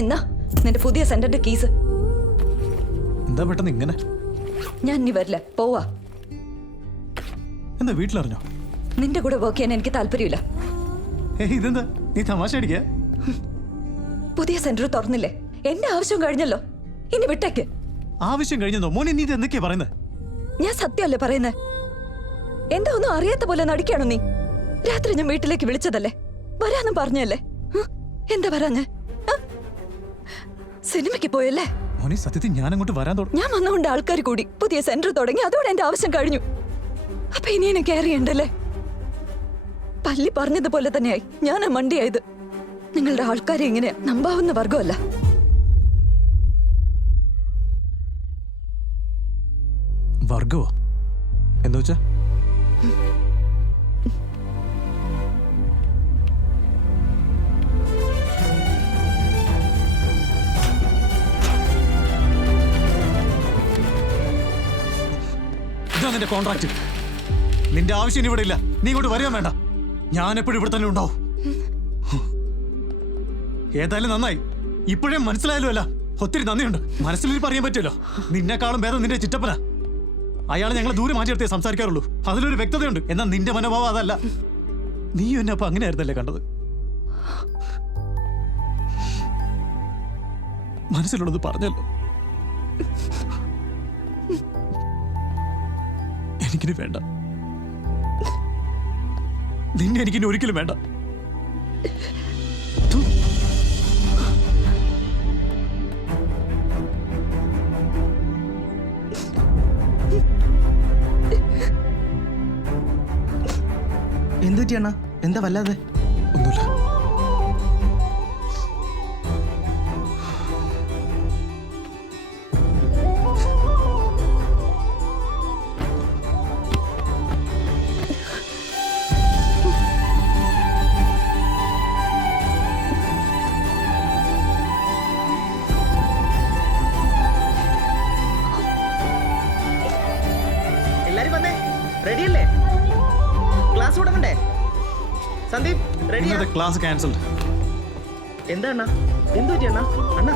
എന്നാ നിന്റെ പുതിയ സെന്ററിന്റെ കീസ്. എന്താ പെട്ടെന്ന് ഇങ്ങനെ? ഞാൻ ഇനി വരില്ല, പോവാ. എന്താ വീട്ടിലറിഞ്ഞോ? നിന്റെ കൂടെ വർക്ക് ചെയ്യാൻ എനിക്ക് താല്പര്യമില്ല. ഇതെന്താ നീ തമാശ അടിക്കാ? പുതിയ സെന്റർ തുറന്നില്ലേ? എന്റെ ആവശ്യം കഴിഞ്ഞല്ലോ, ഇനി വിട്ടേക്ക്. ആവശ്യം കഴിഞ്ഞോ മോനെ? നീ ഇത് എന്തൊക്കെയാ പറയുന്നത്? ഞാൻ സത്യമല്ലേ പറയുന്നത്? എന്താ ഒന്നും അറിയാത്ത പോലെ നടിക്കാണോ നീ? രാത്രി ഞാൻ വീട്ടിലേക്ക് വിളിച്ചതല്ലേ, വരാന്നും പറഞ്ഞല്ലേ? എന്താ പറഞ്ഞ? സിനിമയ്ക്ക് പോയല്ലേ? മോനെ സത്യത്തിൽ ഞാൻ അങ്ങോട്ട് വരാൻ തുടങ്ങി. ഞാൻ വന്നുകൊണ്ട് ആൾക്കാർ കൂടി പുതിയ സെന്റർ തുടങ്ങി, അതോടെ എന്റെ ആവശ്യം കഴിഞ്ഞു. അപ്പൊ ഇനി എന്നെ കെയർ ചെയ്യണ്ടല്ലേ? പല്ലി പറഞ്ഞതുപോലെ തന്നെയായി ഞാൻ മണ്ടിയായത്. നിങ്ങളുടെ ആൾക്കാരെ ഇങ്ങനെ നമ്പാവുന്ന വർഗമല്ല. വർഗവോ എന്താ വെച്ചാ? ഇതാ നിന്റെ കോൺട്രാക്ട്. നിന്റെ ആവശ്യം ഇനി ഇവിടെ ഇല്ല. നീ ഇങ്ങോട്ട് വരിക വേണ്ട. ഞാൻ എപ്പോഴും ഇവിടെ തന്നെ ഉണ്ടാവും. ഏതായാലും നന്നായി, ഇപ്പോഴേ മനസ്സിലായാലും അല്ല. ഒത്തിരി നന്ദിയുണ്ട്. മനസ്സിൽ പറയാൻ പറ്റുമല്ലോ. നിന്നെക്കാളും ഭേദം നിന്റെ ചിറ്റപ്പന. അയാൾ ഞങ്ങളെ ദൂരെ മാറ്റിയെടുത്തേ സംസാരിക്കാറുള്ളൂ. അതിലൊരു വ്യക്തതയുണ്ട്. എന്നാൽ നിന്റെ മനോഭാവം അതല്ല. നീ എന്നെ അപ്പൊ അങ്ങനെയായിരുന്നല്ലേ കണ്ടത്? മനസ്സിലുള്ളത് പറഞ്ഞല്ലോ. എനിക്കിനി വേണ്ട. നിന്നെ എനിക്കിനി ഒരിക്കലും വേണ്ട. എന്തു പറ്റിയണ്ണ? എന്താ വല്ലാതെ? ഒന്നുമില്ല. എല്ലാരും വന്നേ, റെഡിയല്ലേ? ക്ലാസ് തുടങ്ങണ്ടേ? സന്ദീപ് റെഡിയാ? Class cancelled. എന്താ അണ്ണാ? എന്തു പറ്റി അണ്ണാ? അണ്ണാ